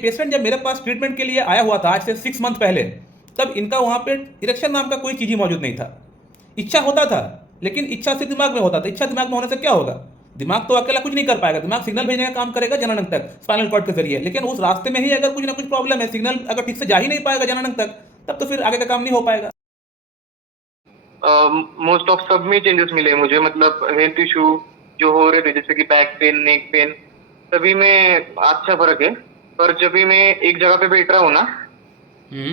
Patient जब मेरे पास treatment के लिए आया हुआ था आज से 6 मंथ पहले, तब इनका वहाँ पे इरेक्शन नाम का कोई चीज़ ही मौजूद नहीं था। इच्छा होता था, लेकिन इच्छा सिर्फ दिमाग में होता था। इच्छा दिमाग में होने से क्या होगा? दिमाग तो अकेला कुछ नहीं कर पाएगा। दिमाग सिग्नल भेजने का काम करेगा जननांग तक स्पाइनल कॉर्ड के जरिए, लेकिन उस रास्ते में ही अगर कुछ ना कुछ प्रॉब्लम है, सिग्नल अगर ठीक से जा ही नहीं पाएगा जननांग तक, तब तो फिर आगे का काम नहीं हो पाएगा। मोस्ट ऑफ सब में चेंजेस मिले मुझे, मतलब हेल्थ इशू जो हो रहे थे जैसे कि बैक पेन, नेक पेन, सभी में अच्छा फर्क है। पर जब भी मैं एक जगह पे बैठ रहा हूँ ना,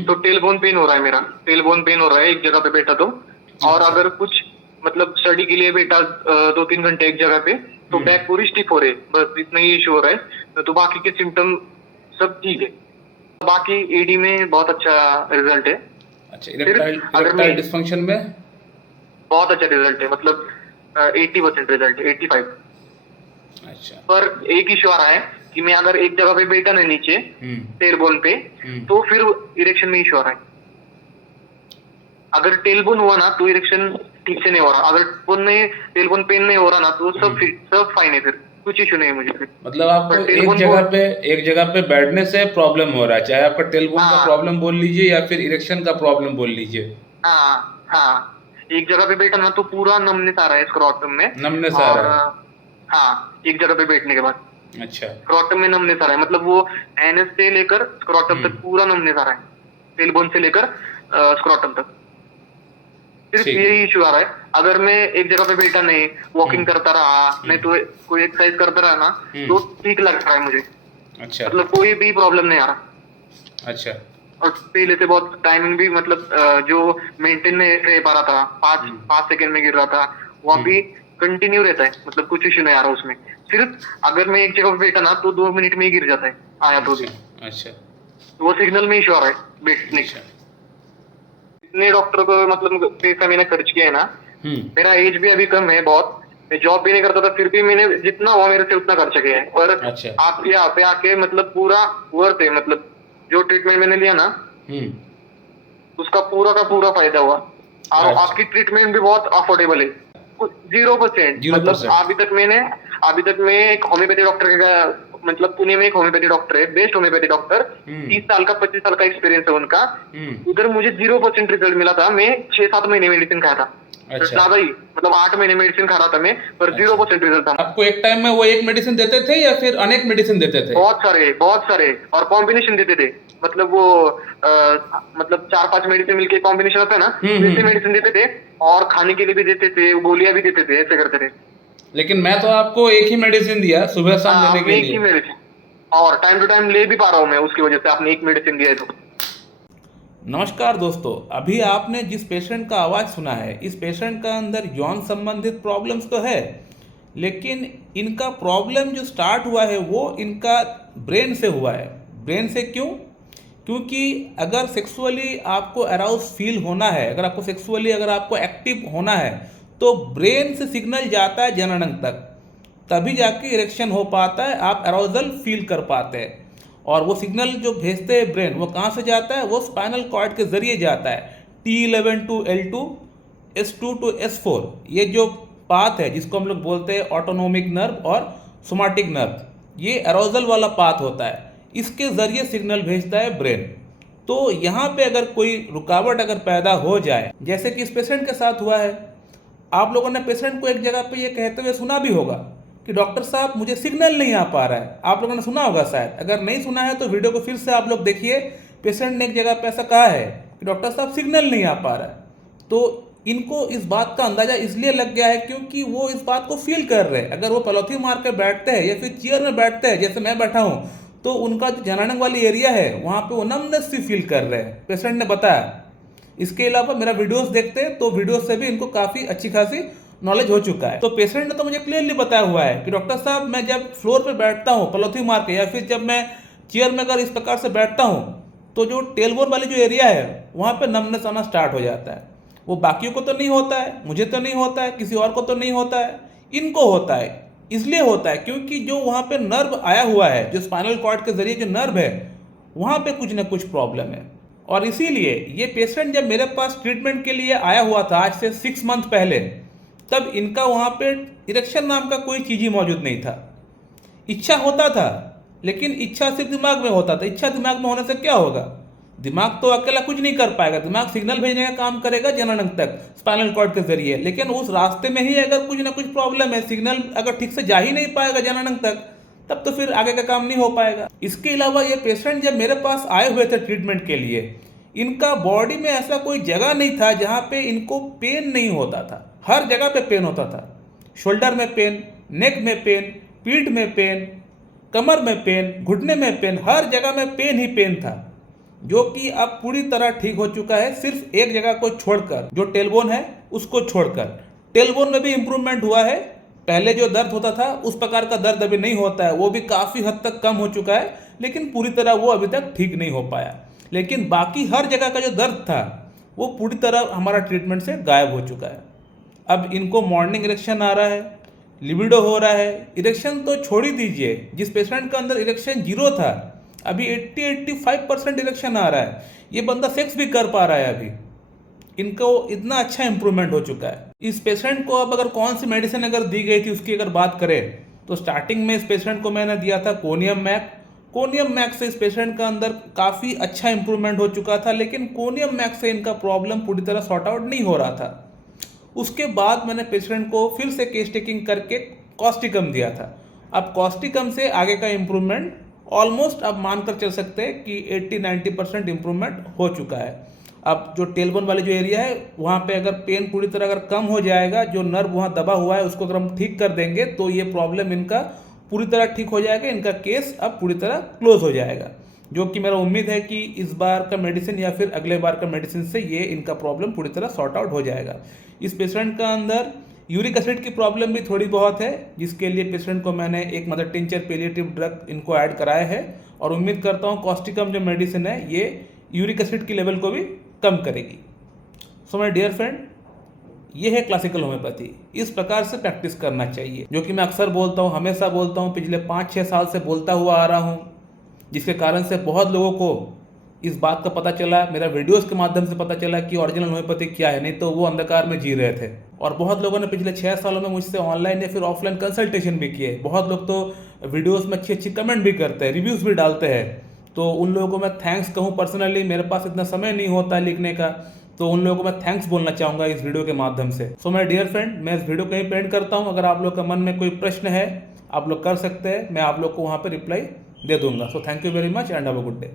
तो टेलबोन पेन हो रहा है, मेरा टेलबोन पेन हो रहा है एक जगह पे बैठा तो। और अगर कुछ मतलब स्टडी के लिए बैठा 2-3 घंटे एक जगह पे, तो बैक पूरी स्टिफ हो रही है, बस इतना ही इशू हो रहा है। तो बाकी के सिम्टम सब ठीक है। बाकी एडी में बहुत अच्छा रिजल्ट है। अच्छा, इरेक्टाइल डिस्फंक्शन में बहुत अच्छा रिजल्ट है, मतलब 80% रिजल्ट है, 85। अच्छा, पर एक इशू आ रहा है कि मैं अगर एक जगह पे बैठा ना नीचे टेलबोन पे, तो फिर इरेक्शन में इशू आ रहा है। अगर टेलबोन हुआ ना तो इरेक्शन ठीक से नहीं हो रहा। अगर टेलबोन पेन नहीं हो रहा ना, तो सब फाइन है, फिर कुछ इशू नहीं है मुझे फिर। मतलब आपको एक जगह पे बैठने से प्रॉब्लम हो रहा है, चाहे आपका टेलबोन का प्रॉब्लम बोल लीजिए या फिर इरेक्शन का प्रॉब्लम बोल लीजिए। हाँ, एक जगह पे बैठा ना तो पूरा नमनेस आ रहा है स्क्रॉटम में। नमनेस आ रहा है? हाँ, एक जगह पे बैठने के बाद अच्छा, स्क्रॉटम में नमनेस आ रहा है, मतलब वो एनएस से लेकर स्क्रॉटम तक पूरा नमनेस आ रहा है, टेलबोन से लेकर स्क्रॉटम तक। सिर्फ यही इशू आ रहा है। अगर मैं एक जगह पे बैठा नहीं, वॉकिंग करता रहा, नहीं तो कोई एक्सरसाइज करता रहा ना, तो ठीक लग रहा है मुझे। अच्छा, मतलब कोई भी प्रॉब्लम नहीं आ रहा। अच्छा। और पहले से बहुत टाइमिंग भी, मतलब जो मेंटेन नहीं रह पा रहा था, 5 सेकंड में गिर रहा था, वो अभी कंटिन्यू रहता है, मतलब कुछ इशू नहीं आ रहा उसमें। सिर्फ अगर मैं एक जगह पे बैठा ना तो 2 मिनट में ही गिर जाता है, आया तो भी। अच्छा, वो सिग्नल में इशू आ रहा है बैठने का। इतने डॉक्टर को मतलब पैसा मैंने खर्च किया है ना, मेरा एज भी अभी कम है बहुत, मैं जॉब भी नहीं करता था, फिर भी मैंने जितना हुआ मेरे से उतना खर्चा किया है। और आप यहाँ पे आके मतलब पूरा वर्थ है, मतलब जो ट्रीटमेंट मैंने लिया ना, उसका पूरा का पूरा फायदा हुआ। और आपकी ट्रीटमेंट भी बहुत अफोर्डेबल है, 0%। मतलब अभी तक मैं एक होम्योपैथी डॉक्टर का, मतलब पुणे में एक होम्योपैथी डॉक्टर है, बेस्ट होम्योपैथी डॉक्टर, 30 साल का 25 साल का एक्सपीरियंस है उनका। उधर मुझे 0% रिजल्ट मिला था। मैं 6-7 महीने मेडिसिन खाया था, ज्यादा ही, मतलब 8 महीने मेडिसिन खा रहा था मैं, पर 0% रिजल्ट था। आपको एक टाइम में वो एक मेडिसिन देते थे या फिर अनेक मेडिसिन देते थे? बहुत सारे और कॉम्बिनेशन देते थे, मतलब वो मतलब 4-5 मेडिसिन मिलके कॉम्बिनेशन होता है ना, वैसे मेडिसिन देते थे। और खाने के लिए भी देते थे, गोलियां भी देते थे, ऐसे करते थे। लेकिन मैं तो आपको एक ही मेडिसिन दिया सुबह शाम लेने के लिए। एक ही मेडिसिन, और टाइम टू टाइम ले भी पा रहा हूँ मैं, उसकी वजह से आपने एक मेडिसिन दिया है तो। नमस्कार दोस्तों, अभी आपने जिस पेशेंट का आवाज़ सुना है, इस पेशेंट का अंदर यौन संबंधित प्रॉब्लम्स तो है, लेकिन इनका प्रॉब्लम जो स्टार्ट हुआ है वो इनका ब्रेन से हुआ है। ब्रेन से क्यों? क्योंकि अगर सेक्सुअली आपको अराउज फील होना है, अगर आपको एक्टिव होना है, तो ब्रेन से सिग्नल जाता है जननांग तक, तभी जाके इरेक्शन हो पाता है, आप अराउजल फील कर पाते हैं। और वो सिग्नल जो भेजते हैं ब्रेन, वो कहाँ से जाता है? वो स्पाइनल कॉर्ड के जरिए जाता है। T11 to L2, S2 to S4, ये जो पाथ है जिसको हम लोग बोलते हैं ऑटोनोमिक नर्व और सोमाटिक नर्व, ये अराउजल वाला पाथ होता है, इसके ज़रिए सिग्नल भेजता है ब्रेन। तो यहाँ पे अगर कोई रुकावट अगर पैदा हो जाए, जैसे कि इस पेशेंट के साथ हुआ है, आप लोगों ने पेशेंट को एक जगह पे ये कहते हुए सुना भी होगा कि डॉक्टर साहब मुझे सिग्नल नहीं आ पा रहा है। आप लोगों ने सुना होगा शायद, अगर नहीं सुना है तो वीडियो को फिर से आप लोग देखिए। पेशेंट ने एक जगह पे ऐसा कहा है कि डॉक्टर साहब सिग्नल नहीं आ पा रहा है। तो इनको इस बात का अंदाजा इसलिए लग गया है क्योंकि वो इस बात को फील कर रहे हैं। अगर वो पॉलीथीन मार कर बैठते हैं या फिर चेयर में बैठते हैं जैसे मैं बैठा हूँ, तो उनका जो जननांग वाली एरिया है वहाँ पे वो नमनेस सी फील कर रहे हैं, पेशेंट ने बताया। इसके अलावा मेरा वीडियोस देखते हैं तो वीडियोस से भी इनको काफ़ी अच्छी खासी नॉलेज हो चुका है। तो पेशेंट ने तो मुझे क्लियरली बताया हुआ है कि डॉक्टर साहब मैं जब फ्लोर पे बैठता हूँ पॉलीथीन मार के, या फिर जब मैं चेयर में अगर इस प्रकार से बैठता हूँ, तो जो टेलबोन वाली जो एरिया है वहाँ पे नमनेस आना स्टार्ट हो जाता है। वो बाकियों को तो नहीं होता है, मुझे तो नहीं होता है, किसी और को तो नहीं होता है, इनको होता है। इसलिए होता है क्योंकि जो वहाँ पे नर्व आया हुआ है, जो स्पाइनल कॉर्ड के जरिए जो नर्व है, वहाँ पे कुछ ना कुछ प्रॉब्लम है। और इसीलिए ये पेशेंट जब मेरे पास ट्रीटमेंट के लिए आया हुआ था आज से 6 मंथ पहले, तब इनका वहाँ पे इरेक्शन नाम का कोई चीज़ ही मौजूद नहीं था। इच्छा होता था, लेकिन इच्छा सिर्फ दिमाग में होता था। इच्छा दिमाग में होने से क्या होगा? दिमाग तो अकेला कुछ नहीं कर पाएगा, दिमाग सिग्नल भेजने का काम करेगा जननांग तक स्पाइनल कॉर्ड के जरिए, लेकिन उस रास्ते में ही अगर कुछ ना कुछ प्रॉब्लम है, सिग्नल अगर ठीक से जा ही नहीं पाएगा जननांग तक, तब तो फिर आगे का काम नहीं हो पाएगा। इसके अलावा ये पेशेंट जब मेरे पास आए हुए थे ट्रीटमेंट के लिए, इनका बॉडी में ऐसा कोई जगह नहीं था जहाँ पे इनको पेन नहीं होता था। हर जगह पे पेन होता था। शोल्डर में पेन, नेक में पेन, पीठ में पेन, कमर में पेन, घुटने में पेन, हर जगह में पेन ही पेन था, जो कि अब पूरी तरह ठीक हो चुका है। सिर्फ एक जगह को छोड़कर, जो टेलबोन है उसको छोड़कर। टेलबोन में भी इंप्रूवमेंट हुआ है। पहले जो दर्द होता था उस प्रकार का दर्द अभी नहीं होता है, वो भी काफ़ी हद तक कम हो चुका है, लेकिन पूरी तरह वो अभी तक ठीक नहीं हो पाया। लेकिन बाकी हर जगह का जो दर्द था वो पूरी तरह हमारा ट्रीटमेंट से गायब हो चुका है। अब इनको मॉर्निंग इरेक्शन आ रहा है, लिबिडो हो रहा है। इरेक्शन तो छोड़ ही दीजिए, जिस पेशेंट का अंदर इरेक्शन 0 था, अभी 80-85% इरेक्शन आ रहा है। ये बंदा सेक्स भी कर पा रहा है अभी। इनको इतना अच्छा इंप्रूवमेंट हो चुका है। इस पेशेंट को अब अगर कौन सी मेडिसिन अगर दी गई थी उसकी अगर बात करें, तो स्टार्टिंग में इस पेशेंट को मैंने दिया था कोनियम मैक। कोनियम मैक से इस पेशेंट का अंदर काफ़ी अच्छा इंप्रूवमेंट हो चुका था, लेकिन कोनियम मैक से इनका प्रॉब्लम पूरी तरह सॉर्ट आउट नहीं हो रहा था। उसके बाद मैंने पेशेंट को फिर से केस टेकिंग करके कॉस्टिकम दिया था। अब कॉस्टिकम से आगे का इम्प्रूवमेंट ऑलमोस्ट अब मानकर चल सकते हैं कि 80-90% इम्प्रूवमेंट हो चुका है। अब जो टेलबोन वाले जो एरिया है वहाँ पे अगर पेन पूरी तरह अगर कम हो जाएगा, जो नर्व वहाँ दबा हुआ है उसको अगर हम ठीक कर देंगे, तो ये प्रॉब्लम इनका पूरी तरह ठीक हो जाएगा। इनका केस अब पूरी तरह क्लोज हो जाएगा, जो कि मेरा उम्मीद है कि इस बार का मेडिसिन या फिर अगले बार का मेडिसिन से ये इनका प्रॉब्लम पूरी तरह सॉर्ट आउट हो जाएगा। इस पेशेंट का अंदर यूरिक एसिड की प्रॉब्लम भी थोड़ी बहुत है, जिसके लिए पेशेंट को मैंने एक मदर टिंचर पेलिएटिव ड्रग इनको ऐड कराया है, और उम्मीद करता हूँ कॉस्टिकम जो मेडिसिन है ये यूरिक एसिड की लेवल को भी कम करेगी। सो माय डियर फ्रेंड, ये है क्लासिकल होम्योपैथी। इस प्रकार से प्रैक्टिस करना चाहिए, जो कि मैं अक्सर बोलता हूँ, हमेशा बोलता हूँ, पिछले 5-6 साल से बोलता हुआ आ रहा हूँ, जिसके कारण से बहुत लोगों को इस बात का पता चला, मेरा वीडियोस के माध्यम से पता चला कि ओरिजिनल होम्योपैथी क्या है। नहीं तो वो अंधकार में जी रहे थे। और बहुत लोगों ने पिछले 6 सालों में मुझसे ऑनलाइन या फिर ऑफलाइन कंसल्टेशन भी किए। बहुत लोग तो वीडियोस में अच्छी कमेंट भी करते हैं, रिव्यूज़ भी डालते हैं। तो उन लोगों को मैं थैंक्स कहूँ पर्सनली, मेरे पास इतना समय नहीं होता लिखने का, तो उन लोगों को मैं थैंक्स बोलना चाहूँगा इस वीडियो के माध्यम से। सो माय डियर फ्रेंड, मैं इस वीडियो को यहीं पेंड करता हूँ। अगर आप लोग का मन में कोई प्रश्न है आप लोग कर सकते हैं, मैं आप लोग को वहाँ पर रिप्लाई दे दूंगा। So thank you very much and have a good day.